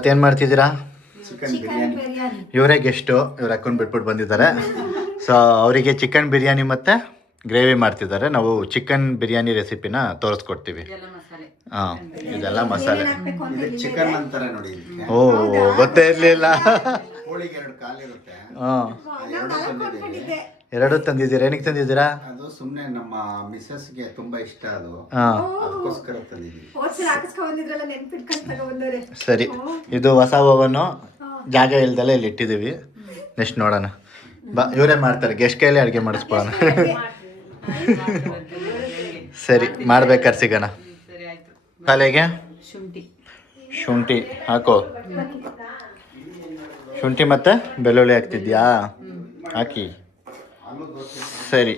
ಮತ್ತೇನು ಮಾಡ್ತಿದ್ದೀರಾ? ಚಿಕನ್ ಬಿರಿಯಾನಿ. ಇವರೇ ಗೆಸ್ಟು, ಇವ್ರು ಹಾಕೊಂಡು ಬಿಟ್ಬಿಟ್ಟು ಬಂದಿದ್ದಾರೆ. ಸೊ ಅವರಿಗೆ ಚಿಕನ್ ಬಿರಿಯಾನಿ ಮತ್ತು ಗ್ರೇವಿ ಮಾಡ್ತಿದ್ದಾರೆ. ನಾವು ಚಿಕನ್ ಬಿರಿಯಾನಿ ರೆಸಿಪಿನ ತೋರಿಸ್ಕೊಡ್ತೀವಿ. ಹಾಂ, ಇದೆಲ್ಲ ಮಸಾಲೆ. ಇದು ಚಿಕನ್ ಅಂತಾರೆ ನೋಡಿ. ಓ, ಗೊತ್ತೇ ಇರಲಿಲ್ಲ. ಕೋಳಿಗೆ 2 ಕಾಲಿರುತ್ತೆ. ಹಾಂ, ಎರಡು ತಂದಿದ್ದೀರಾ? ಏನಕ್ಕೆ ತಂದಿದ್ದೀರಾ? ಅದು ಸುಮ್ಮನೆ ನಮ್ಮ ಮಿಸ್ಸಸ್ಗೆ ತುಂಬಾ ಇಷ್ಟ, ಅದು ಹಾಂ, ಅದಕ್ಕೋಸ್ಕರ ತಂದಿದ್ದೀವಿ. ಸರಿ. ಇದು ಹೊಸ ಓವನು, ಜಾಗ ಇಲ್ದಲ್ಲ ಇಲ್ಲಿ ಇಟ್ಟಿದ್ದೀವಿ. ನೆಕ್ಸ್ಟ್ ನೋಡೋಣ ಬಾ. ಇವರೇ ಮಾಡ್ತಾರೆ, ಗೆಸ್ಟ್ ಕೈಯಲ್ಲಿ ಅಡುಗೆ ಮಾಡಿಸ್ಕೊಳ್ಳೋಣ. ಸರಿ, ಮಾಡ್ಬೇಕಾದ್ರೆ ಸಿಗೋಣ. ಕಾಲೆಗೆ ಶುಂಠಿ ಹಾಕೋ. ಶುಂಠಿ ಮತ್ತು ಬೆಳ್ಳುಳ್ಳಿ ಹಾಕ್ತಿದ್ಯಾ? ಹಾಕಿ. ಸರಿ.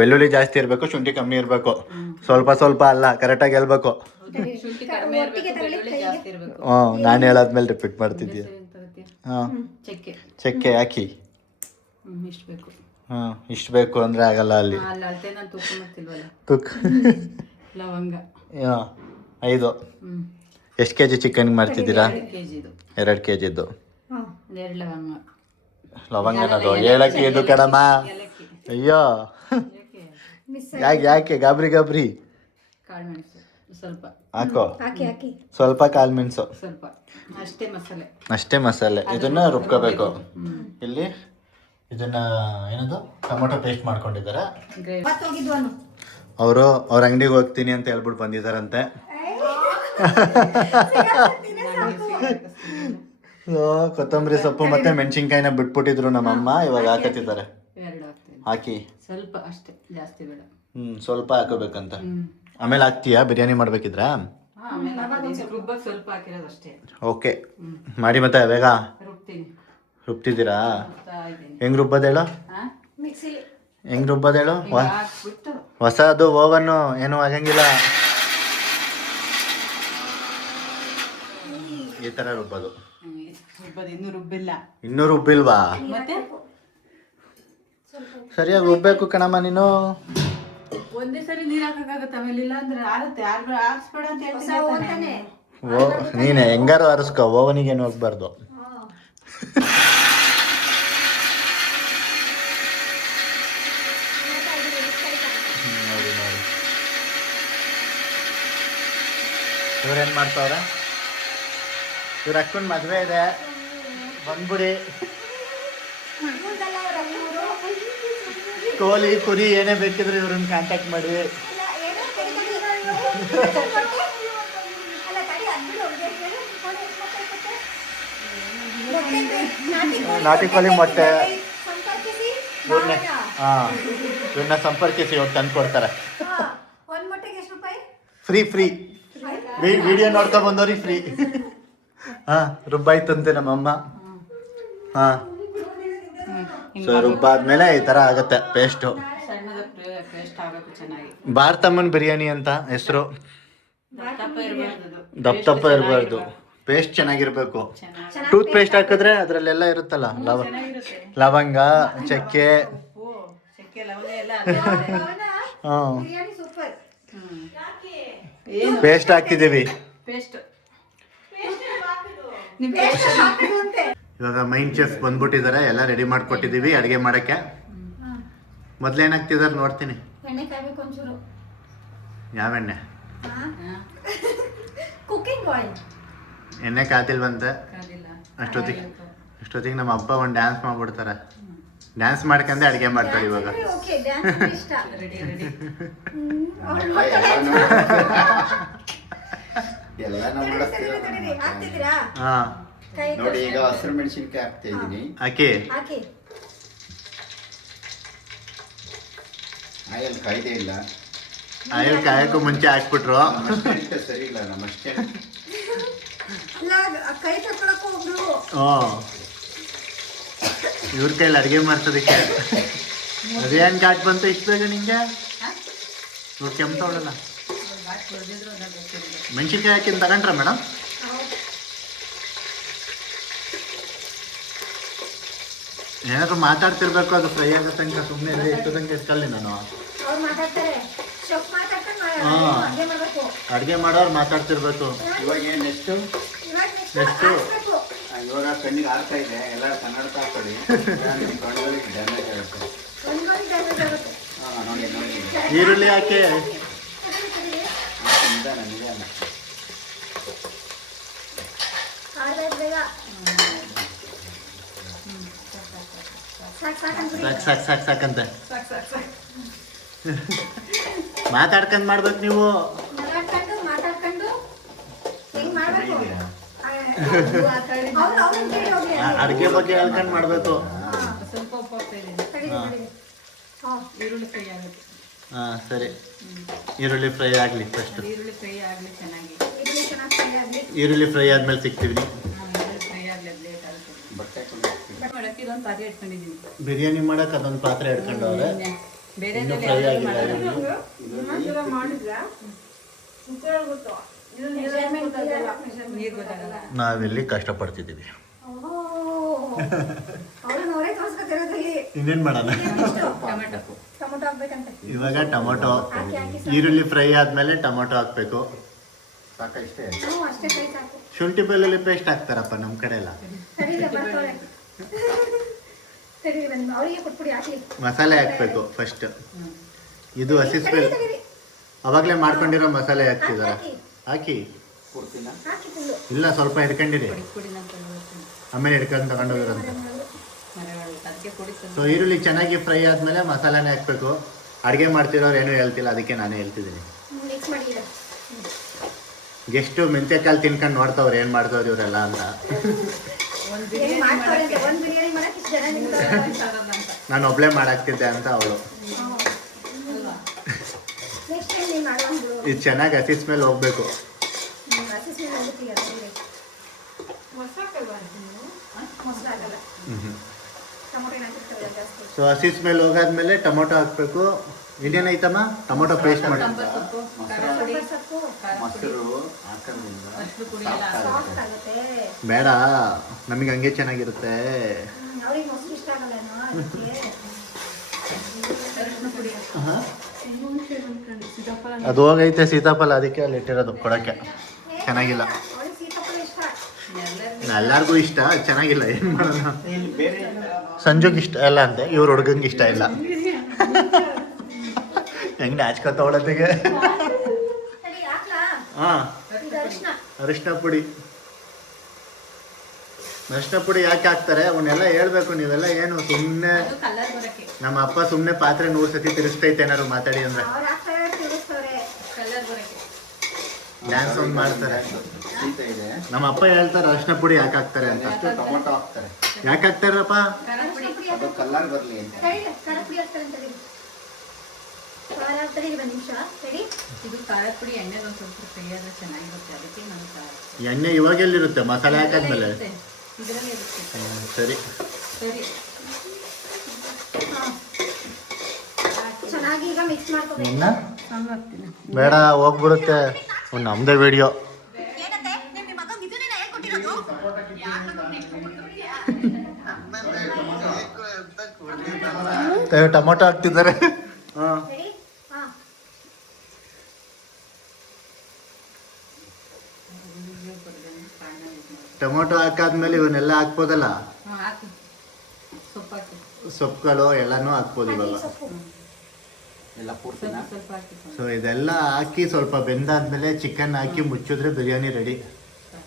ಬೆಳ್ಳುಳ್ಳಿ ಜಾಸ್ತಿ ಇರಬೇಕು, ಶುಂಠಿ ಕಮ್ಮಿ ಇರಬೇಕು. ಸ್ವಲ್ಪ ಸ್ವಲ್ಪ ಅಲ್ಲ, ಕರೆಕ್ಟಾಗಿ ಹೇಳ್ಬೇಕು. ಹಾಂ, ನಾನು ಹೇಳಾದ್ಮೇಲೆ ರಿಪೀಟ್ ಮಾಡ್ತಿದ್ಯಾ? ಹಾಂ, ಚಕ್ಕೆ ಹಾಕಿ. ಹಾಂ, ಇಷ್ಟು ಬೇಕು ಅಂದರೆ ಆಗಲ್ಲ ಅಲ್ಲಿ. ತುಕ್ ಲವಂಗ. ಹಾಂ, 5. ಎಷ್ಟು ಕೆ ಜಿ ಚಿಕನ್ಗೆ ಮಾಡ್ತಿದ್ದೀರಾ? 2 kgದ್ದು. ಲವಂಗನದು ಏಲಕ್ಕಿ ಇದು ಕಣಮ್ಮ. ಅಯ್ಯೋ, ಯಾಕೆ ಗಾಬರಿ ಹಾಕೋ. ಸ್ವಲ್ಪ ಕಾಳು ಮೆಣಸು, ಅಷ್ಟೇ ಮಸಾಲೆ. ಇದನ್ನ ರುಬ್ಕೋಬೇಕು. ಇಲ್ಲಿ ಇದನ್ನ ಏನದು ಟೊಮೊಟೊ ಪೇಸ್ಟ್ ಮಾಡ್ಕೊಂಡಿದ್ದಾರೆ. ಅವರು ಅವ್ರ ಅಂಗಡಿಗೆ ಹೋಗ್ತೀನಿ ಅಂತ ಹೇಳ್ಬಿಟ್ಟು ಬಂದಿದ್ದಾರಂತೆ. ಕೊತ್ತಂಬರಿ ಸೊಪ್ಪು ಮತ್ತೆ ಮೆಣಸಿನ್ಕಾಯಿನ ಬಿಟ್ಬಿಟ್ಟಿದ್ರು ನಮ್ಮಮ್ಮ, ಇವಾಗ ಹಾಕತ್ತಿದ್ದಾರೆ. ಹಾಕಿ ಸ್ವಲ್ಪ ಅಷ್ಟೇ, ಜಾಸ್ತಿ ಬೇಡ. ಸ್ವಲ್ಪ ಹಾಕೋಬೇಕಂತ. ಆಮೇಲೆ ಹಾಕ್ತೀಯಾ ಬಿರಿಯಾನಿ ಮಾಡ್ಬೇಕಿದ್ರ? ಸ್ವಲ್ಪ ಹಾಕಿರೋದಷ್ಟೇ. ಓಕೆ, ಮಾಡಿ. ಮತ್ತೆ ಬೇಗ ರುಬ್ತಿದ್ದೀರಾ? ಹೆಂಗ್ ರುಬ್ಬೋದೇಳು? ಹೆಂಗ್ ರುಬ್ಬೋದೇಳು? ಹೊಸದು ಓವನ್ನು ಏನೂ ಆಗಂಗಿಲ್ಲ. ಈ ತರ ರುಬ್ಬೋದು. ಇನ್ನೂ ರುಬ್ಬಿಲ್ವಾ? ಸರಿಯಾಗಿ ರುಬ್ಬೇಕು ಕಣಮ್ಮ ನೀನು. ಒಂದೇ ಸರಿ ನೀರ್ ಹಾಕಕ್ಕಾಗತ್ತೆ, ಆಮೇಲೆ ಇಲ್ಲ ಅಂದ್ರೆ ಆರುತ್ತೆ. ಆರಿಸ್ಬೇಡ ಅಂತ ಹೇಳ್ತೀನಿ. ನೀನೆ ಹೆಂಗಾರು ಆರಿಸ್ಕೊ, ಓವನಿಗೇನು ಹೋಗ್ಬಾರ್ದು. ನೋಡಿ ನೋಡಿ ಇವ್ರೇನು ಮಾಡ್ತಾವ್ರೆ? ಇವ್ರ ಅಕ್ಕನ ಮದುವೆ ಇದೆ, ಬಂದ್ಬಿಡಿ. ಕೋಳಿ ಕುರಿ ಏನೇ ಬೇಕಿದ್ರೆ ಇವ್ರನ್ನ ಕಾಂಟ್ಯಾಕ್ಟ್ ಮಾಡಿ. ನಾಟಿ ಕೋಳಿ ಮೊಟ್ಟೆ ಇವ್ರನ್ನ ಇವ್ರನ್ನ ಸಂಪರ್ಕಿಸಿ, ಇವ್ರು ತಂದು ಕೊಡ್ತಾರೆ. ಫ್ರೀ ವಿಡಿಯೋ ನೋಡ್ಕೊ ಬಂದವ್ರಿಗೆ ಫ್ರೀ. ಹಾಂ, ರುಬ್ಬಾಯ್ತಂತೆ ನಮ್ಮಮ್ಮ. ಹಾಂ, ಸೊ ರುಬ್ಬಾದ್ಮೇಲೆ ಈ ಥರ ಆಗುತ್ತೆ ಪೇಸ್ಟು. ಭಾರತಮ್ಮನ ಬಿರಿಯಾನಿ ಅಂತ ಹೆಸರು. ದಪ್ಪ ಇರಬಾರ್ದು, ಪೇಸ್ಟ್ ಚೆನ್ನಾಗಿರ್ಬೇಕು. ಟೂತ್ ಪೇಸ್ಟ್ ಹಾಕಿದ್ರೆ ಅದರಲ್ಲೆಲ್ಲ ಇರುತ್ತಲ್ಲ, ಲವಂಗ, ಚಕ್ಕೆ. ಹಾಂ, ಪೇಸ್ಟ್ ಹಾಕ್ತಿದ್ದೀವಿ. ಇವಾಗ ಮೈನ್ ಚೆಫ್ ಬಂದ್ಬಿಟ್ಟಿದ್ದಾರೆ, ಎಲ್ಲ ರೆಡಿ ಮಾಡ್ಕೊಟ್ಟಿದ್ದೀವಿ ಅಡುಗೆ ಮಾಡೋಕ್ಕೆ. ಮೊದ್ಲೇನು ಹಾಕ್ತಿದ್ದಾರೆ ನೋಡ್ತೀನಿ. ಯಾವ ಎಣ್ಣೆ? ಎಣ್ಣೆ ಕಾದಿಲ್ವಂತೆ. ಅಷ್ಟೊತ್ತಿಗೆ ನಮ್ಮ ಅಪ್ಪ ಒಂದು ಡ್ಯಾನ್ಸ್ ಮಾಡ್ಬಿಡ್ತಾರೆ. ಡ್ಯಾನ್ಸ್ ಮಾಡ್ಕೊಂಡೆ ಅಡುಗೆ ಮಾಡ್ತಾರೆ ಇವಾಗ. ಹಾಂ, ನೋಡಿ ಈಗ ಹಸಿರು ಮೆಣಸಿನ್ಕಾಯಿ ಹಾಕ್ತಾ ಇದ್ದೀನಿ. ಹಾಕಿ. ಆಯಲ್ ಕಾಯ್ದೆ ಇಲ್ಲ. ಆಯಲ್ ಕಾಯಕ್ಕೂ ಮುಂಚೆ ಹಾಕ್ಬಿಟ್ರು. ಸರಿ ಇಲ್ಲ ನಮ್ಮಷ್ಟೇ. ಇವ್ರ ಕೈಲಿ ಅಡುಗೆ ಮಾಡ್ಸೋದಕ್ಕೆ ಅದೇನು ಘಾಟ್ ಬಂತು ಇಷ್ಟು ಬೇಗ ನಿಂಗೆ? ಇವ್ರು ಕೆಮ್ಮು ತಗೊಳ್ಳಲ್ಲ. ಮೆಣಸಿನ್ಕಾಯಿ ಹಾಕಿನ ತಗೊಂಡ್ರ ಮೇಡಮ್? ಏನಾದ್ರು ಮಾತಾಡ್ತಿರ್ಬೇಕು, ಅದು ಫ್ರೈ ಆಗೋ ತನಕ. ಸುಮ್ಮನೆ ಎಷ್ಟು ತನಕ ಇಟ್ಕೊಳ್ಳಿ ನಾನು. ಹಂಗೆ ಮಾಡ್ಬೇಕು. ಅಡುಗೆ ಮಾಡೋರು ಮಾತಾಡ್ತಿರ್ಬೇಕು. ಇವಾಗ ಏನು ನೆಕ್ಸ್ಟು ಇವಾಗ Next. ಹಾಕ್ಬೇಕು. ಇವಾಗ ಕಣ್ಣಿಗೆ ಆಗ್ತಾ ಇದೆ ಎಲ್ಲ ಕನ್ನಡಕ ಹಾಕೊಳ್ಳಿ ನಿಮ್ಮ ಕಣ್ಣುಗಳಿಗೆ ಡ್ಯಾಮೇಜ್ ಆಗುತ್ತೆ. ಒಂದ್ ಗೋಲಿ ಡ್ಯಾಮೇಜ್ ಆಗುತ್ತೆ. ನೋಡಿ ನೋಡಿ ಈರುಳ್ಳಿ ಹಾಕಿ ನಿಧಾನ ನಿಧಾನ. ಆಡ್ಬೇಕು ಬೇಗ. ಸಾಕು ಸಾಕು ಅನ್ಬಿಡಿ. ಸಾಕಂತೆ ಸಾಕು ಸಾಕು ಸಾಕು. ಮಾತಾಡ್ಕೊಂಡ್ ಮಾಡ್ಬೇಕು ನೀವು. ಮಾತಾಡ್ಕೊಂಡು ಹೆಂಗ್ ಮಾಡ್ಬೇಕು? ಚೆನ್ನಾಗಿದೆಯಾ? ಅವ್ನು ಕೇಳಿ ಹೋಗ್ಲಿ. ಅಡುಗೆ ಬಗ್ಗೆ ಹೇಳ್ಕೊಂಡು ಮಾಡ್ಬೇಕು. ಸ್ವಲ್ಪ ಉಪ್ಪು ಹಾಕ್ತಾ ಇದ್ದೀನಿ. ತಡೀರಿ, ತಡೀರಿ. ಹಾ. ಈರುಳ್ಳಿ ಫ್ರೈ ಆಗುತ್ತೆ. ಸರಿ, ಈರುಳ್ಳಿ ಫ್ರೈ ಆಗಲಿ ಫಸ್ಟ್. ಈರುಳ್ಳಿ ಫ್ರೈ ಆಗಲಿ ಚೆನ್ನಾಗಿ. ಈರುಳ್ಳಿ ಚೆನ್ನಾಗಿ ಫ್ರೈ ಆಗ್ಲಿ. ಈರುಳ್ಳಿ ಫ್ರೈ ಆದ್ಮೇಲೆ ಸಿಗ್ತೀವಿ. ಈರುಳ್ಳಿ ಫ್ರೈ ಆಗಲಿ ಅದು ಲೇಟ್ ಆಗುತ್ತೆ. ಬಟ್ಟೆ ಹಾಕೊಂಡು ಹೋಗ್ತೀನಿ. ಮಾಡಕ್ಕೆ ಇದೊಂದು ಪಾತ್ರೆ ಇಟ್ಕೊಂಡಿದ್ದೀನಿ. ಬಿರಿಯಾನಿ ಮಾಡಕ್ಕೆ ಅದೊಂದು ಪಾತ್ರೆ ಇಟ್ಕೊಂಡವ್ರೆ. ಬೇರೆ ಇನ್ನೂ ಫ್ರೈ ಆಗಿಲ್ಲ ಈರುಳ್ಳಿ. ನೀರು ಗೊತ್ತಾಗಲ್ಲ. ನಾವಿಲ್ಲಿ ಕಷ್ಟಪಡ್ತಿದ್ದೀವಿ. ಅವ್ರು ನೋಡೇ ತೋರಿಸ್ಕೊತಿರೋದ್ರಲ್ಲಿ. ಇನ್ನೇನು ಮಾಡೋಣ. ಟೊಮೆಟೊ ಟೊಮೊಟೊ ಹಾಕ್ಬೇಕಂತೆ. ಇವಾಗ ಟೊಮೊಟೊ, ಹಾಕಿ ಹಾಕಿ ಈರುಳ್ಳಿ ಫ್ರೈ ಆದ್ಮೇಲೆ ಟೊಮೊಟೊ ಹಾಕ್ಬೇಕು. ಸಾಕಾ ಇಷ್ಟೇ? ಹ್ಞೂ ಅಷ್ಟೇ ಫ್ರೈ ಸಾಕು. ಶುಂಠಿ ಬೆಳ್ಳುಳ್ಳಿ ಪೇಸ್ಟ್ ಹಾಕ್ತಾರಪ್ಪ ನಮ್ಮ ಕಡೆ ಎಲ್ಲ. ಸರಿಯಿಲ್ಲ ಬರ್ತಾರೆ. ಸರಿ ಬಂದು ಅವರಿಗೆ ಕೊಟ್ಬಿಡಿ ಹಾಕ್ಲಿ. ಮಸಾಲೆ ಹಾಕ್ಬೇಕು ಫಸ್ಟ್. ಇದು ಹಸಿ ಸ್ಮೆಲ್. ತಡೀರಿ, ತಡೀರಿ. ಅವಾಗಲೇ ಮಾಡ್ಕೊಂಡಿರೋ ಮಸಾಲೆ ಹಾಕ್ತಿದಾರ. ಹಾಕಿ. ಹಾಕಿ. ಪೂರ್ತಿನ ಹಾಕಿ ಫುಲ್ಲು. ಇಲ್ಲ, ಸ್ವಲ್ಪ ಹಿಡ್ಕೊಂಡಿರಿ, ಪುಡಿ ನಾನು ತಗೊಳ್ತೀನಿ. ಆಮೇಲೆ ಹಿಡ್ಕೊಂಡು ತಗೊಂಡೋಗಿರಂತೆ. ಮರಗಳು ಅದಕ್ಕೆ ಪುಡಿ ಸೊ ಈರುಳ್ಳಿ ಚೆನ್ನಾಗಿ ಫ್ರೈ ಆದ್ಮೇಲೆ ಮಸಾಲಾನೇ ಹಾಕ್ಬೇಕು. ಅಡುಗೆ ಮಾಡ್ತಿರೋರು ಏನೂ ಹೇಳ್ತಿಲ್ಲ, ಅದಕ್ಕೆ ನಾನೇ ಹೇಳ್ತಿದ್ದೀನಿ. ಮಿಕ್ಸ್ ಮಾಡಿ ಈಗ. ಗೆಸ್ಟು ಮೆಂತ್ಯಕಾಳು ತಿನ್ಕೊಂಡು ನೋಡ್ತಾವ್ರು ಏನು ಮಾಡ್ತಾವ್ರು ಇವರೆಲ್ಲ ಅಂತ. ಒಂದು ಏನ್ ಬಿರಿಯಾನಿ ಮಾಡ್ತಾರೆ ಮಾಡಕ್ಕೆ ಅಂತ? ಒಂದ್ ಬಿರಿಯಾನಿ ಮಾಡಕ್ಕೆ ಇಷ್ಟು ಜನ ನಿಂತ್ಕೊಳ್ಳೋದು ಅಂತ. ಅಂತ ನಾನು ಒಬ್ಳೆ ಮಾಡಾಕ್ತಿದ್ದೆ ಅಂತ ಅವಳು. ಅಲ್ವಾ? ನೆಕ್ಸ್ಟ್ ಟೈಮ್ ನೀನು ಮಾಡುವಂಗಳು ಇದು ಚೆನ್ನಾಗಿ ಹಸಿ ಸ್ಮೆಲ್ ಹೋಗ್ಬೇಕು. ಹಸಿ ಸ್ಮೆಲ್ ಹೋಗುತ್ತೆ ಅದರಲ್ಲಿ. ಮೊಸರು ಹಾಕಲ್ಲ. ಟೊಮೊಟೊ ಹಾಕಿರ್ತಾರೆ ಜಾಸ್ತಿ. ಸೊ ಹಸಿ ಸ್ಮೆಲ್ ಹೋಗಾದ್ಮೇಲೆ ಟೊಮೊಟೊ ಹಾಕ್ಬೇಕು. ಇನ್ನೇನು ಐತಮ್ಮ? ಟೊಮೊಟೊ ಪೇಸ್ಟ್ ಮಾಡಿ. ಸಾಂಬಾರ್ ಸೊಪ್ಪು, ಖಾರ ಪುಡಿ, ಕೊಬ್ಬರಿ ಸೊಪ್ಪು ಖಾರ ಪುಡಿ, ಮೊಸರು ಹಾಕೋದ್ರಿಂದ ಅರಿಶಿನ ಪುಡಿ ಎಲ್ಲ ಸಾಫ್ಟ್ ಆಗುತ್ತೆ. ಬೇಡ, ನಮಗೆ ಹಂಗೆ ಚೆನ್ನಾಗಿರುತ್ತೆ. ಅವ್ರಿಗೆ ಮೊಸರು ಇಷ್ಟ ಆಗಲ್ಲ ಅದಕ್ಕೆ. ಅರಿಶಿನ ಪುಡಿ. ಅದು ಹೋಗೈತೆ ಸೀತಾಫಲ, ಅದಕ್ಕೆ ಅಲ್ಲಿ ಇಟ್ಟಿರೋದು ಕೊಡೋಕ್ಕೆ. ಚೆನ್ನಾಗಿಲ್ಲ. ಅವ್ರಿಗೆ ಸೀತಾಫಲ ಇಷ್ಟ. ಎಲ್ಲರಿಗೂ ಇಷ್ಟ, ಚೆನ್ನಾಗಿಲ್ಲ, ಏನು ಮಾಡೋಣ. ಇಲ್ಲಿ ಬೇರೆ ಸಂಜುಗೆ ಇಷ್ಟ ಇಲ್ಲ ಅಂತೆ, ಇವ್ರ ಹುಡುಗಂಗೆ ಇಷ್ಟ ಇಲ್ಲ. ಹೆಂಗೆ ನಾಚ್ಕೊತವಳತ್ತಿಗೆ. ಸರಿ ಹಾಕ್ಲಾ? ಹಾಂ, ಇದು ಅರಿಶಿನ. ಅರಿಶಿನ ಪುಡಿ. ಅರಿಶಿನ ಪುಡಿ ಯಾಕೆ ಹಾಕ್ತಾರೆ ಅವನ್ನೆಲ್ಲ ಹೇಳ್ಬೇಕು. ನೀವೆಲ್ಲ ಏನು ಸುಮ್ಮನೆ, ಅದು ಕಲರ್ ಬರಕ್ಕೆ, ನಮ್ಮ ಅಪ್ಪ ಸುಮ್ಮನೆ ಪಾತ್ರೆ 100 ಸತಿ ತಿರುಗಿಸ್ತೈತೆ ಏನಾರು ಮಾತಾಡಿ ಅಂದರೆ. ಅವ್ರು ಹಾಕ್ತಾರೆ ತಿರುಗಿಸ್ತವ್ರೆ. ಕಲರ್ ಬರಕ್ಕೆ. ಡ್ಯಾನ್ಸ್ ಒಂದು ಮಾಡ್ತಾರೆ. ಶೀತ ಇದೆ ನಮ್ಮ ಅಪ್ಪ ಹೇಳ್ತಾರೆ ಅರಿಶಿನ ಪುಡಿ ಯಾಕೆ ಹಾಕ್ತಾರೆ ಅಂತ. ನೆಕ್ಸ್ಟ್ ಟೊಮೊಟೊ ಹಾಕ್ತಾರೆ ಯಾಕೆ ಹಾಕ್ತಾರಪ್ಪ? ಖಾರ ಪುಡಿ. ಪುಡಿ ಅದು ಕಲರ್ ಬರಲಿ ಅಂತ. ತಡೀರಿ, ಖಾರ ಪುಡಿ ಹಾಕ್ತಾರೆ ಅಂತ ತಡೀರಿ. ಖಾರ ತಡೀರಿ ಒಂದು ನಿಮಿಷ ತಡಿ. ಇದು ಖಾರದ ಪುಡಿ ಎಣ್ಣೆ ಒಂದು ಸ್ವಲ್ಪ ಫ್ರೈ ಆದ್ರೆ ಚೆನ್ನಾಗಿರುತ್ತೆ, ಅದಕ್ಕೆ ನಾನು ಖಾರ ಎಣ್ಣೆ ಇವಾಗೆಲ್ಲಿರುತ್ತೆ? ಮಸಾಲೆ ಹಾಕಾದ್ಮೇಲೆ. ಇದರಲ್ಲಿ ಇರುತ್ತೆ. ಸರಿ. ಸರಿ, ಹಾಂ ಚೆನ್ನಾಗಿ ಈಗ ಮಿಕ್ಸ್ ಮಾಡ್ಕೋಬೇಕು. ಇನ್ನ ಸಾಂಬಾರ್ ಹಾಕ್ತೀನಿ. ಬೇಡ, ಹೋಗ್ಬಿಡುತ್ತೆ. ಒಂದು ನಮ್ಮದೇ ವಿಡಿಯೋ. ಏನಂತೆ ನಿಮ್ಮ ಮಗ ಇದನ್ನೇ ಹೇಳ್ಕೊಟ್ಟಿರೋದು. ಟೊಮೊಟೊ ಹಾಕ್ತಿದ್ದಾರೆ. ಹಾಂ, ರೆಡಿ? ಹಾಂ ಟೊಮೊಟೊ ಹಾಕಾದ್ಮೇಲೆ ಇವನ್ನೆಲ್ಲ ಹಾಕ್ಬೋದಲ್ಲ. ಹಾಂ ಹಾಕಿ, ಸೊಪ್ಪು ಹಾಕಿ, ಸೊಪ್ಪುಗಳು ಎಲ್ಲನೂ ಹಾಕ್ಬೋದು ಇವಾಗ. ಸೊಪ್ಪು ಎಲ್ಲ ಪೂರ್ತಿನ ಸ್ವಲ್ಪ ಹಾಕಿ. ಸೊ ಇದೆಲ್ಲ ಹಾಕಿ ಸ್ವಲ್ಪ ಬೆಂದಾದ್ಮೇಲೆ ಚಿಕನ್ ಹಾಕಿ ಮುಚ್ಚಿದ್ರೆ ಬಿರಿಯಾನಿ ರೆಡಿ.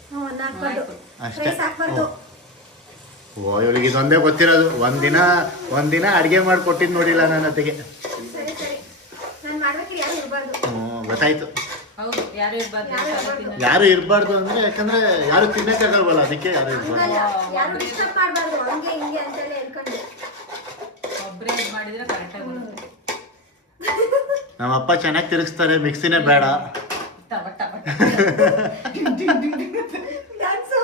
ಹ್ಞೂ ಒಂದು ಹಾಕ್ಬಾರ್ದು. ಅಷ್ಟೇ. ರೈಸ್ ಹಾಕ್ಬಾರ್ದು. ಓ, ಇವಳಿಗೆ ಇದೊಂದೇ ಗೊತ್ತಿರೋದು. ಒಂದಿನ ಅಡುಗೆ ಮಾಡಿ ಕೊಟ್ಟಿದ್ದು ನೋಡಿಲ್ಲ ನನ್ನ ಅತ್ತಿಗೆ. ಸರಿ ಸರಿ ನಾನು ಮಾಡ್ಬೇಕಿರಿ ಯಾರು ಇರಬಾರ್ದು. ಹ್ಞೂ, ಗೊತ್ತಾಯ್ತು. ಹೌದು, ಯಾರು ಇರ್ಬಾರ್ದು. ಯಾರು ಖಾರ ಇರ್ಬಾರ್ದು. ತಿನ್ನೋದು. ಯಾರು ಇರಬಾರ್ದು ಅಂದರೆ, ಯಾಕಂದ್ರೆ ಯಾರು ತಿನ್ನಕ್ಕಾಗಲ್ವಲ್ಲ, ಅದಕ್ಕೆ ಯಾರು ಇರಬಾರ್ದು. ಹಂಗಲ್ಲ, ಯಾರು ಡಿಸ್ಟರ್ಬ್ ಮಾಡಬಾರ್ದು. ಹಂಗೆ ಹಿಂಗೆ ಅಂತೆಲ್ಲ ಹೇಳ್ಕೊಂಡು. ಒಬ್ಬರೇ ಇದು ಮಾಡಿದ್ರೆ ಕರೆಕ್ಟಾಗಿ ಬರುತ್ತೆ. ನಮ್ಮಪ್ಪ ಚೆನ್ನಾಗಿ ತಿರುಗಿಸ್ತಾರೆ, ಮಿಕ್ಸಿನೇ ಬೇಡ. ಟಪ ಟಪ ಡ್ಯಾನ್ಸು.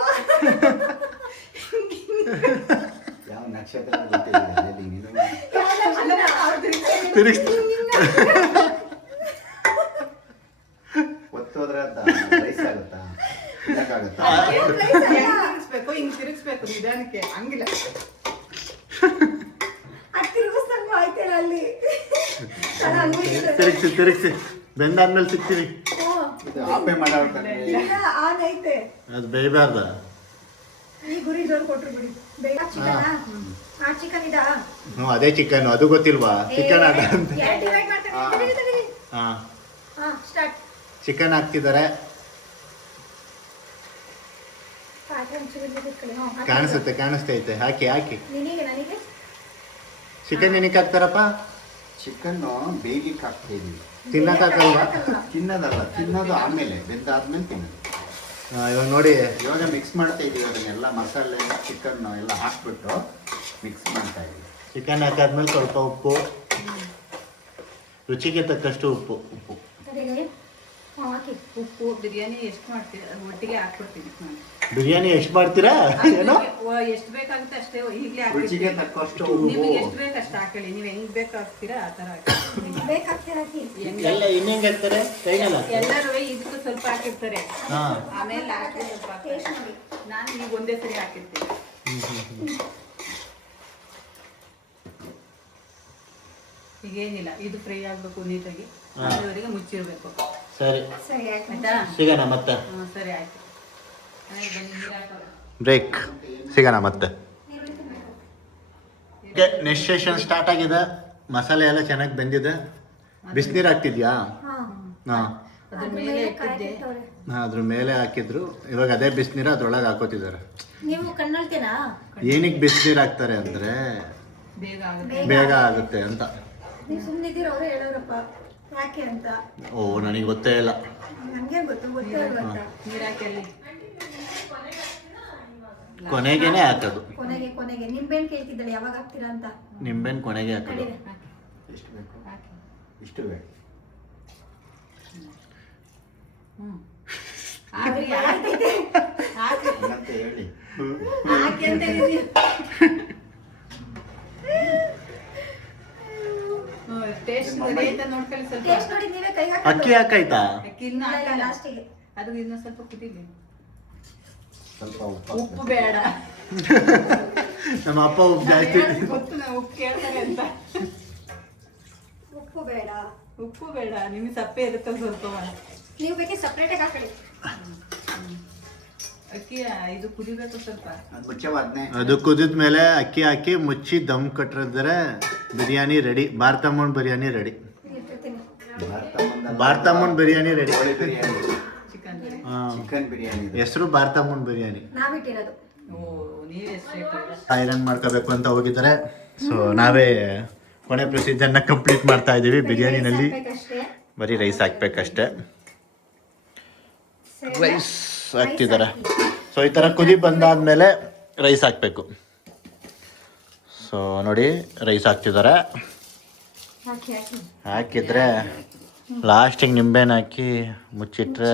ಯಾವ ನಕ್ಷತ್ರ ಗೊತ್ತಿಲ್ಲ ಅದ್ರಲ್ಲಿ ನೀನು ತಿರುಗಿಸ್ ಒತ್ತೋದ್ರೆ ಅಂತ ರೈಸ್ ಆಗುತ್ತಾ ತಿನ್ನಕ್ಕಾಗುತ್ತಾ? ತಿರುಗಿಸ್ಬೇಕು, ಹಿಂಗೆ ತಿರುಗಿಸ್ಬೇಕು ನಿಧಾನಕ್ಕೆ, ಹಂಗಿಲ್ಲ. ಅದು ತಿರುಗಿಸ್ದಂಗೂ ಆಯ್ತಲ್ಲ ಅಲ್ಲಿ. ತಿರುಗಿಸಿ ಬೆಂದಾದ್ಮೇಲೆ ಸಿಗ್ತೀವಿ. ಇದು ಆಪೆ ಮಾಡೋರ್ತಾನೆ. ಆನ್ ಐತೆ ಅದು ಬೇಯಬಾರ್ದ. ಈ ಗುರಿ ಜೋರ್ ಕೊಟ್ರು ಬಿಡಿ. ಬೇಗ ಚಿಕನ್ ಆ ಚಿಕನ್ ಇದಾ? ಹ್ಞೂ ಅದೇ ಚಿಕನ್. ಅದು ಗೊತ್ತಿಲ್ವಾ ಚಿಕನ್ ಅದ ಅಂತ. ಡಿವೈಡ್ ಮಾಡ್ತಾರೆ. ತೆಗೀರಿ. ಹಾಂ ಹಾ ಸ್ಟಾರ್ಟ್. ಚಿಕನ್ ಹಾಕ್ತಿದ್ದಾರೆ. ಪಾತ್ರೆ ಹಂಚಿಗೆ ಬಿಟ್ಕೊಳ್ಳಿ. ಹಾ ಕಾಣಿಸ್ತೈತೆ. ಹಾಕಿ ನಿನಗೆ ನನಗೆ ಚಿಕನ್ ಏನಕ್ಕೆ ಹಾಕ್ತಾರಪ್ಪ? ಚಿಕನ್ನು ಬೇಗಿಕ್ ಹಾಕ್ತಿದೀವಿ. ತಿನ್ನಕ್ಕಾಗಲ್ವಾ? ತಿನ್ನೋದು ಆಮೇಲೆ ಬೆಂದಾದ್ಮೇಲೆ ತಿನ್ನೋದು. ಇವಾಗ ನೋಡಿ ಇವಾಗ ಮಿಕ್ಸ್ ಮಾಡ್ತಾ ಇದೀವಿ. ಅದನ್ನೆಲ್ಲ ಮಸಾಲೆ ಚಿಕನ್ ಎಲ್ಲ ಹಾಕ್ಬಿಟ್ಟು ಮಿಕ್ಸ್ ಮಾಡ್ತಾ ಇದೀವಿ. ಚಿಕನ್ ಹಾಕಾದ್ಮೇಲೆ ಸ್ವಲ್ಪ ಉಪ್ಪು, ರುಚಿಗೆ ತಕ್ಕಷ್ಟು ಉಪ್ಪು. ಸರಿಗೆ ಹಾಕಿ. ಉಪ್ಪು ಬಿರಿಯಾನಿ ಎಷ್ಟು ಮಾಡ್ತೀರಾ ಒಟ್ಟಿಗೆ ಹಾಕ್ಬಿಡ್ತೀನಿ ನಾನು. ಬಿರಿಯಾನಿ ಎಷ್ಟು ಮಾಡ್ತೀರಾ? ಏನೋ ಎಷ್ಟು ಬೇಕಾಗುತ್ತೆ ಅಷ್ಟೇ ಈಗಲೇ ರುಚಿಗೆ ಹಾಕಿ. ತಕ್ಕಷ್ಟು ನಿಮಗೆ ಉಪ್ಪು. ಎಷ್ಟು ಬೇಕು ಅಷ್ಟು ಹಾಕೊಳ್ಳಿ. ನೀವು ಹೆಂಗ್ ಬೇಕು ಹಾಕ್ತೀರಾ ಆ ಥರ ಹಾಕಿ. ಬೇಕಾಗ್ತೀರ ಹಾಕಿ. ಎಲ್ಲ ಇನ್ನೇಂಗೆ ಹೇಳ್ತಾರೆ ಕೈನಲ್ಲ. ಎಲ್ಲರೂ ಇದಕ್ಕೂ ಸ್ವಲ್ಪ ಹಾಕಿರ್ತಾರೆ, ಹಾಂ ಆಮೇಲೆ ಹಾಕಿ ಸ್ವಲ್ಪ ಹಾಕ್ತಾರೆ. ಟೇಸ್ಟ್ ನೋಡಿ. ನಾನು ಈಗ ಒಂದೇ ಸರಿ ಹಾಕಿರ್ತೀನಿ. ಈಗೇನಿಲ್ಲ, ಇದು ಫ್ರೈ ಆಗಬೇಕು ನೀಟಾಗಿ. ಅಲ್ಲಿವರೆಗೆ ಮುಚ್ಚಿರ್ಬೇಕು. ಸರಿ ಸರಿ ಆಯ್ತು. ಆಯ್ತಾ? ಸಿಗೋಣ ಮತ್ತೆ. ಸರಿ ಆಯ್ತು. ಆಮೇಲೆ ಬನ್ನಿ ನೀರು ಹಾಕೋಣ. ಬ್ರೇಕ್. ಸಿಗೋಣ ಮತ್ತೆ. ಈರುಳ್ಳಿ ತಿನ್ಬೇಕು. ನೆಕ್ಸ್ಟ್ ಸೆಷನ್ ಸ್ಟಾರ್ಟ್ ಆಗಿದೆ. ಮಸಾಲೆ ಎಲ್ಲ ಚೆನ್ನಾಗಿ ಬೆಂದಿದೆ. ಬಿಸಿನೀರು ಹಾಕ್ತಿದ್ಯಾ? ಹಾ ಹಾಂ ಅದ್ರ ಮೇಲೆ ಇಟ್ಟಿದ್ದೆ. ಅದ್ರ ಮೇಲೆ ಹಾಕಿದ್ರು. ಇವಾಗ ಅದೇ ಬಿಸಿನೀರು ಅದ್ರೊಳಗೆ ಹಾಕೋತಿದ್ದಾರೆ. ನೀವು ಕಣ್ಣಳ್ತೀರಾ? ಏನಕ್ಕೆ ಬಿಸಿನೀರು ಹಾಕ್ತಾರೆ ಅಂದರೆ ಬೇಗ ಆಗುತ್ತೆ. ಬೇಗ ಆಗುತ್ತೆ ಅಂತ. ನೀವು ಸುಮ್ಮನಿದ್ದೀರ ಅವರೇ ಹೇಳೋರಪ್ಪ ಯಾಕೆ ಅಂತ. ಓ ನನಗೆ ಗೊತ್ತೇ ಇಲ್ಲ. ನನಗೆ ಗೊತ್ತೇ ಇಲ್ವಂತ. ನೀರು ಹಾಕಿ ಅಲ್ಲಿ. ಕೊನೆಗೇನೆ ಹಾಕೋದು. ಕೊನೆಗೆ ನಿಂಬೆಹಣ್ಣು ಕೇಳ್ತಿದ್ದಾಳೆ ಯಾವಾಗ ಹಾಕ್ತೀರಾ ಅಂತ. ನಿಂಬೆಹಣ್ಣು ಕೊನೆಗೆ ಹಾಕೋದು. ನಡೀರಿ. ಎಷ್ಟು ಬೇಕು? ಹಾಕಿ. ಇಷ್ಟು ಬೇಕು. ಹಾಕ್ರಿ, ಹಾಕಿ. ಹಾಕಿ. ಹಂಗಂತ ಹೇಳಿ. ಹಾಕಿ ಅಂತ ಇದೀನಿ. ಟೇಸ್ಟ್ ರೆಡಿ ಆಯ್ತಾ ನೋಡ್ಕೊಳ್ಳಿ ಸ್ವಲ್ಪ. ಟೇಸ್ಟ್ ನೋಡಿ ನೀವೇ ಕೈ ಅಕ್ಕಿ ಹಾಕಾಯ್ತಾ? ಅಕ್ಕಿ ಇನ್ನೂ ಹಾಕಲ್ಲ. ಲಾಸ್ಟಿಗೆ. ಅದು ಇನ್ನೂ ಸ್ವಲ್ಪ ಕುದೀಲಿ. ಸ್ವಲ್ಪ ಉಪ್ಪು ಉಪ್ಪು ಬೇಡ. ನಮ್ಮ ಅಪ್ಪ ಉಪ್ಪು ಜಾಸ್ತಿ. ಗೊತ್ತು ನಾವು ಉಪ್ಪು ಕೇಳ್ತಾರೆ ಅಂತ. ಉಪ್ಪು ಬೇಡ. ಉಪ್ಪು ಬೇಡ, ನಿಮ್ಗೆ ಸಪ್ಪೆ ಇರುತ್ತೆ ಸ್ವಲ್ಪ. ನೀವು ಬೇಕಿ ಸಪ್ರೇಟಾಗಿ ಹಾಕೊಳ್ಳಿ. ಅಕ್ಕಿ ಇದು ಕುದಿಬೇಕು ಸ್ವಲ್ಪ. ಅದು ಮುಚ್ಚವಾದ್ನೆ. ಅದು ಕುದಿದ ಮೇಲೆ ಅಕ್ಕಿ ಹಾಕಿ ಮುಚ್ಚಿ ದಮ್ ಕಟ್ಟಿದ್ರೆ ಬಿರಿಯಾನಿ ರೆಡಿ. ಭಾರತಮ್ಮನ ಬಿರಿಯಾನಿ ರೆಡಿ. ಇಟ್ಟಿರ್ತೀನಿ. ಭಾರತಮ್ಮನ ಬಿರಿಯಾನಿ ರೆಡಿ. ಕೋಳಿ ಬಿರಿಯಾನಿ, ಚಿಕನ್ ಚಿಕನ್ ಬಿರಿಯಾನಿ ಇದು. ಹೆಸರು ಭಾರತಮ್ಮನ ಬಿರಿಯಾನಿ. ನಾವಿಟ್ಟಿರೋದು. ಓ ನೀವೇ ಸ್ಟ್ರೇಟ್. ಐರನ್ ಮಾಡ್ಕೋಬೇಕು ಅಂತ ಹೋಗಿದ್ದಾರೆ. ಸೊ ನಾವೇ ಕೊನೆ ಪ್ರೊಸೀಜರ್ನ ಕಂಪ್ಲೀಟ್ ಮಾಡ್ತಾ ಇದ್ದೀವಿ. ಬಿರಿಯಾನಿನಲ್ಲಿ ಹಾಕ್ಬೇಕಷ್ಟೇ. ಬರೀ ರೈಸ್ ಹಾಕ್ಬೇಕಷ್ಟೇ. ಸರಿ. ರೈಸ್ ಹಾಕ್ತಿದ್ದಾರೆ. ಸೊ ಈ ಥರ ಕುದಿ ಬಂದಾದ್ಮೇಲೆ ರೈಸ್ ಹಾಕಬೇಕು. ಸೊ ನೋಡಿ ರೈಸ್ ಹಾಕ್ತಿದ್ದಾರೆ. ಹಾಕಿ ಹಾಕಿ. ಹಾಕಿದ್ರೆ ಲಾಸ್ಟಿಗೆ ನಿಂಬೆಹಣ್ಣು ಹಾಕಿ ಮುಚ್ಚಿಟ್ರೆ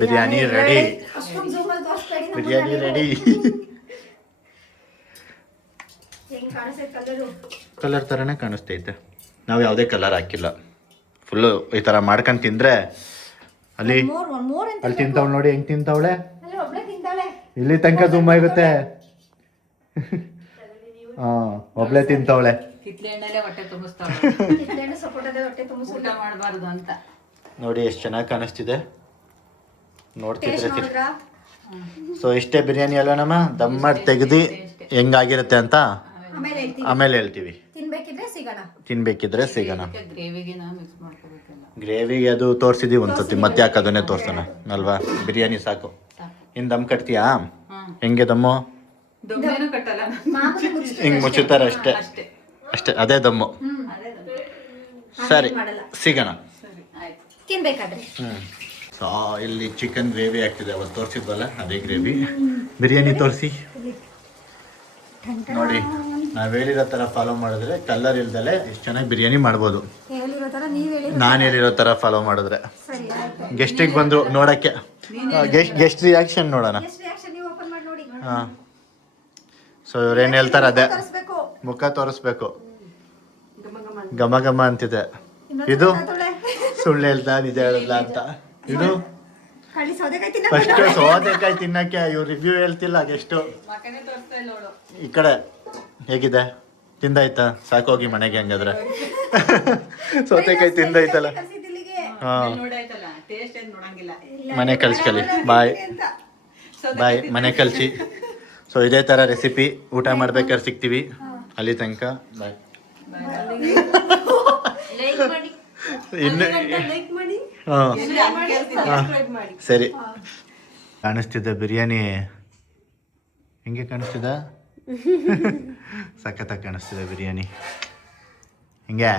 ಬಿರಿಯಾನಿ ರೆಡಿ. ಅಷ್ಟೊಂದು ಜೂಮಲ್ಲಿ ತೋರಿಸ್ಬೇಡಿ ನಮ್ಮ ಬಿರಿಯಾನಿ ರೆಡಿ. ಹೆಂಗ್ ಕಾಣಿಸ್ತೈತೆ ಕಲರು. ಕಲರ್ ಥರನೇ ಕಾಣಿಸ್ತೈತೆ. ನಾವು ಯಾವುದೇ ಕಲರ್ ಹಾಕಿಲ್ಲ. ಫುಲ್ಲು ಈ ಥರ ಮಾಡ್ಕೊಂಡು ತಿಂದರೆ ಅಲ್ಲಿ ಮೋರ್ ಅಂತ ಅಲ್ಲಿ ತಿಂತಾವಳು ನೋಡಿ ಹೆಂಗೆ ತಿಂತಾವಳೆ. ಅಲ್ಲಿ ಒಬ್ಳೆ ತಿಂತಾಳೆ. ಇಲ್ಲಿ ತನಕ ಜೂಮ್ ಆಗುತ್ತೆ. ಹಾಂ ಒಬ್ಳೆ ತಿಂತಾವಳೆ. ಕಿತ್ಲೆ ಎಣ್ಣೆಲೆ ಹೊಟ್ಟೆ ತುಂಬಿಸ್ತಾವೆ. ಕಿತ್ಳೆಹಣ್ಣು ಸಪೋಟದ ಹೊಟ್ಟೆ ತುಂಬಿಸು. ಊಟ ಮಾಡಬಾರ್ದು ಅಂತ. ನೋಡಿ ಎಷ್ಟು ಚೆನ್ನಾಗಿ ಕಾಣಿಸ್ತಿದೆ ನೋಡ್ತಿದ್ರೆ. ಟೇಸ್ಟ್ ನೋಡಿದ್ರಾ? ಸೊ ಇಷ್ಟೇ ಬಿರಿಯಾನಿ ಅಲ್ವೇನಮ್ಮ? ದಮ್ ಮಾಡಿ ತೆಗೆದು ಹೆಂಗಾಗಿರುತ್ತೆ ಅಂತ ಆಮೇಲೆ ಹೇಳ್ತೀನಿ. ಆಮೇಲೆ ಹೇಳ್ತೀವಿ. ತಿನ್ಬೇಕಿದ್ರೆ ಸಿಗೋಣ. ತಿನ್ಬೇಕಿದ್ರೆ ಸಿಗೋಣ. ಗ್ರೇವಿಗೆ ನಾವು ಮಿಕ್ಸ್ ಮಾಡ್ಕೋಬೇಕಲ್ಲ. ಗ್ರೇವಿಗೆ ಅದು ತೋರಿಸಿದೀವಿ ಒಂದ್ಸತಿ. ಮತ್ತೆ ಯಾಕೆ ಅದನ್ನೇ ತೋರ್ಸೋಣ ಅಲ್ವಾ? ಬಿರಿಯಾನಿ ಸಾಕು. ಇನ್ನು ದಮ್ ಕಟ್ತೀಯಾ? ಹೆಂಗೆ ದಮ್ಮು? ದೊಮ್ಮೇನು ಕಟ್ಟಲ್ಲ ನಾನು. ಮಾಮೂಲಿ ಮುಚ್ಚಿದ್ರೆ ಹಿಂಗೆ ಮುಚ್ಚುತ್ತಾರೆ ಅಷ್ಟೇ. ಅಷ್ಟೇ. ಅಷ್ಟೇ ಅದೇ ದಮ್ಮು. ಅದೇ ದೊಮ್ಮೆ. ಸರಿ ಮಾಡಲ್ಲ. ಸಿಗೋಣ. ಸರಿ ಆಯ್ತು. ತಿನ್ಬೇಕಾದ್ರೆ. ಸೊ ಇಲ್ಲಿ ಚಿಕನ್ ಗ್ರೇವಿ ಆಗ್ತಿದೆ. ಅವತ್ತು ತೋರಿಸಿದ್ವಲ್ಲ ಅದೇ ಗ್ರೇವಿ. ಬಿರಿಯಾನಿ ತೋರಿಸಿ ನೋಡಿ. ನಾವು ಹೇಳಿರೋ ಥರ ಫಾಲೋ ಮಾಡಿದ್ರೆ ಕಲರ್ ಇಲ್ದಲೆ ಎಷ್ಟು ಚೆನ್ನಾಗಿ ಬಿರಿಯಾನಿ ಮಾಡ್ಬೋದು. ಹೇಳಿರೋ ಥರ ನೀವು ಹೇಳಿ. ನಾನು ಹೇಳಿರೋ ಥರ ಫಾಲೋ ಮಾಡಿದ್ರೆ. ಸರಿ ಆಯ್ತು. ಗೆಸ್ಟಿಗೆ ಬಂದರು ನೋಡೋಕ್ಕೆ. ಗೆಸ್ಟ್ ರಿಯಾಕ್ಷನ್ ನೋಡೋಣ. ಎಷ್ಟು ರಿಯಾಕ್ಷನ್ ನೀವು ಓಪನ್ ಮಾಡಿ ನೋಡಿ. ಹಾಂ ಸೊ ಇವ್ರೇನು ಹೇಳ್ತಾರೆ ಅದೇ. ತೋರಿಸ್ಬೇಕು. ಮುಖ ತೋರಿಸ್ಬೇಕು. ಘಮ ಘಮ. ಘಮ ಘಮ ಅಂತಿದೆ. ಇದು ಸುಳ್ಳು ಹೇಳ್ತಾ ನಿಜ ಹೇಳಲ್ಲ ಅಂತ. ಇದು ಕಳಿ ಸೌದೆಕಾಯಿ ತಿನ್ನ. ಫಸ್ಟ್ ಸೌತೆಕಾಯಿ ತಿನ್ನಕ್ಕೆ ಇವ್ರು ರಿವ್ಯೂ ಹೇಳ್ತಿಲ್ಲ ಗೆಸ್ಟು. ಮಕ್ಕನೇ ತೋರಿಸ್ತಾ ಇಲ್ಲ ಅವಳು. ಈ ಕಡೆ ಹೇಗಿದೆ? ತಿಂದಾಯ್ತಾ? ಸಾಕೋಗಿ ಮನೆಗೆ ಹಂಗಾದ್ರೆ. ಸೌತೆಕಾಯಿ ತಿಂದಾಯ್ತಲ್ಲ. ಹಾಂ ನೋಡಾಯ್ತಲ್ಲ ಟೇಸ್ಟ್ ಏನು ನೋಡಂಗಿಲ್ಲ ಮನೆ ಕಲ್ಸ್ಕೊಳ್ಳಿ ಬಾಯ್ ಬಾಯ್ ಮನೆ ಕಲ್ಸಿ ಸೊ ಇದೇ ಥರ ರೆಸಿಪಿ ಊಟ ಮಾಡ್ಬೇಕಾದ್ರೆ ಸಿಗ್ತೀವಿ ಅಲ್ಲಿ ತನಕ ಬಾಯ್ ಲೈಕ್ ಮಾಡಿ ಇನ್ನು ಲೈಕ್ ಮಾಡಿ ಹಾಂ ಸರಿ ಕಾಣಿಸ್ತಿದ್ದ ಬಿರಿಯಾನಿ ಹೆಂಗೆ ಕಾಣಿಸ್ತಿದ್ದ ಸಖತ್ತಾಗಿ ಕಾಣಿಸ್ತಿದೆ ಬಿರಿಯಾನಿ ಹಿಂಗೆ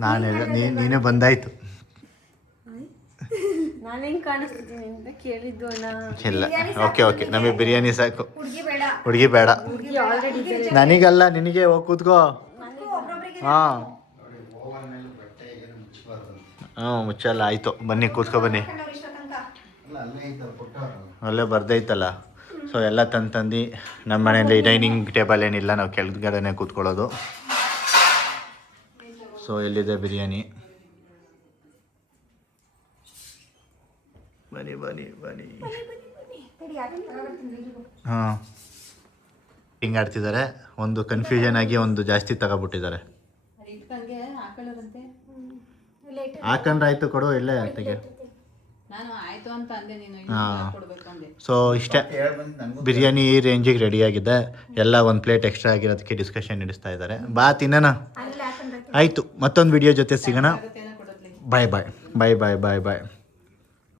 ನಾನು ನೀನು ಬಂದಾಯ್ತು ನಾನು ಹೆಂಗ್ ಕಾಣಿಸ್ತಿದ್ದೀನಿ ಅಂತ ಕೇಳಿದ್ದು ಅಣ್ಣ. ಇಲ್ಲ ಓಕೆ ನಮಗೆ ಬಿರಿಯಾನಿ ಸಾಕು ಹುಡುಗಿ ಬೇಡ, ಹುಡುಗಿ ಬೇಡ ಹುಡುಗಿ ಆಲ್ರೆಡಿ ಇದೆ. ನನಗಲ್ಲ ನಿನಗೆ ಹೋಗಿ ಕೂತ್ಕೋ ಹಾಂ ಮುಚ್ಚಲ್ಲ ಆಯಿತು ಬನ್ನಿ ಕೂತ್ಕೊ ಬನ್ನಿ ಅಲ್ಲೇ ಬರ್ದೈತಲ್ಲ ಸೊ ಎಲ್ಲ ತಂದು ನಮ್ಮ ಮನೆಯಲ್ಲಿ ಡೈನಿಂಗ್ ಟೇಬಲ್ ಏನಿಲ್ಲ ನಾವು ಕೆಳಗಡೆನೆ ಕೂತ್ಕೊಳ್ಳೋದು ಸೊ ಎಲ್ಲಿದೆ ಬಿರಿಯಾನಿ ಬನ್ನಿ ಬನ್ನಿ ಬನ್ನಿ ಹಾಂ ಹಿಂಗೆ ಆಡ್ತಿದ್ದಾರೆ ಒಂದು ಕನ್ಫ್ಯೂಷನ್ ಆಗಿ ಒಂದು ಜಾಸ್ತಿ ತಗೊಬಿಟ್ಟಿದ್ದಾರೆ ಅದು ಇಟ್ಕಂಗೆ ಹಾಕೊಳ್ಳೋರಂತೆ ಹಾಕೊಂಡ್ರೆ ಆಯ್ತು ಕೊಡು ಇಲ್ಲೇ ತೆಗೆ ನಾನು ಆಯ್ತು ಅಂತ ಅಂದೆ ನೀನು ಹಾಂ ಕೊಡ್ಬೇಕು ಅಂದೆ ಸೊ ಇಷ್ಟೇ ಬಿರಿಯಾನಿ ಈ ರೇಂಜಿಗೆ ರೆಡಿಯಾಗಿದೆ ಎಲ್ಲ ಒಂದು ಪ್ಲೇಟ್ ಎಕ್ಸ್ಟ್ರಾ ಆಗಿರೋದಕ್ಕೆ ಡಿಸ್ಕಷನ್ ನಡೆಸ್ತಾ ಇದ್ದಾರೆ ಬಾ ತಿನ್ನೋಣ ಆಯಿತು ಮತ್ತೊಂದು ವಿಡಿಯೋ ಜೊತೆ ಸಿಗೋಣ ಕೊಡೋದ್ಲಿ ಬಾಯ್ ಬಾಯ್ ಬಾಯ್ ಬಾಯ್ ಬಾಯ್ ಬಾಯ್